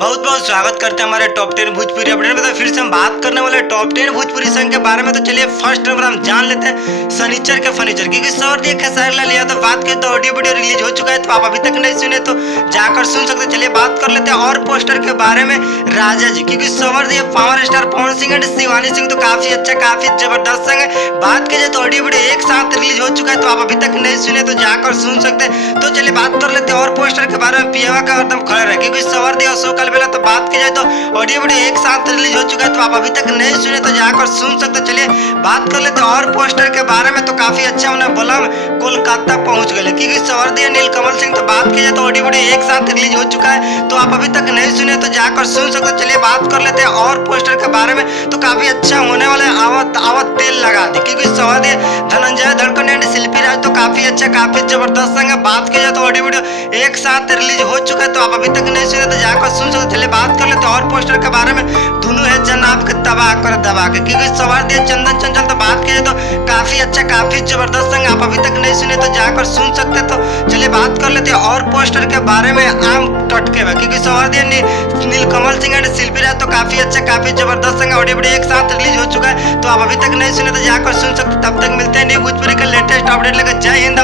बहुत बहुत स्वागत करते हैं हमारे टॉप 10 भोजपुरी अपडेट में। तो फिर से हम बात करने वाले टॉप 10 भोजपुरी सॉन्ग के बारे में। तो चलिए फर्स्ट नंबर हम जान लेते हैं सनीचर के फर्नीचर, क्योंकि सौर दिए खेसारी लाल यादव बात करें तो ऑडियो वीडियो रिलीज हो चुका है, तो आप अभी तक नहीं सुने तो जाकर सुन सकते। चलिए बात कर लेते हैं और पोस्टर के बारे में राजा जी, क्योंकि सौर दिए power star Pawan Singh and Shivani Singh, तो काफी अच्छा काफी जबरदस्त सॉन्ग है। बात की जाए तो ऑडियो वीडियो एक साथ रिलीज हो चुका है, तो आप अभी तक नहीं सुने तो जाकर सुन सकते हैं। तो चलिए बात कर लेते हैं और पोस्टर के बारे में पियवा का एकदम खड़ा है, क्योंकि सौर दिया अशोक अलबेला। तो बात की तो ऑडियो वीडियो एक साथ रिलीज हो चुका है, तो आप अभी तक नहीं सुने तो जाकर सुन सकते। चलिए बात कर लेते हैं और पोस्टर के बारे में। तो काफी अच्छा उन्हें बोला कोलकाता पहुंच गए, क्योंकि सवर्दी नीलकमल सिंह। तो बात की जाए तो ऑडियो वीडियो एक साथ रिलीज हो चुका है, तो आप अभी तक नहीं सुने तो जाकर सुन सकते। चलिए बात कर लेते हैं और पोस्टर के बारे में। तो काफी अच्छा होने वाला है, आवत आवत तेल लगा दी, क्योंकि सवर्दी धनंजय धड़कन एंड शिल्पी राज, तो काफी अच्छा काफी जबरदस्त संग है। बात की जाए तो ऑडियो वीडियो एक साथ रिलीज हो चुका है, तो आप अभी तक नहीं सुने तो जाकर सुन सकते। चलिए बात कर लेते हैं और पोस्टर के बारे में। दोनों है जनाब के तबाह कर दबा के, क्योंकि सवार दिया चंदन चंचल। तो बात की जाए तो काफी अच्छा काफी जबरदस्त संग, आप अभी तक नहीं सुने तो जाकर सुन सकते। तो चलिए बात कर लेते हैं और पोस्टर के बारे में आम टटके में, क्योंकि सवार दिया नीलकमल सिंह एंड शिल्पी राज, तो काफी अच्छा काफी जबरदस्त संग ऑडियो वीडियो एक साथ रिलीज हो चुका है, तो आप अभी तक नहीं सुने तो जाकर सुन सकते। तब तक मिलते हैं न्यू भोजपुरी का लेटेस्ट अपडेट लेकर। जय हिंद।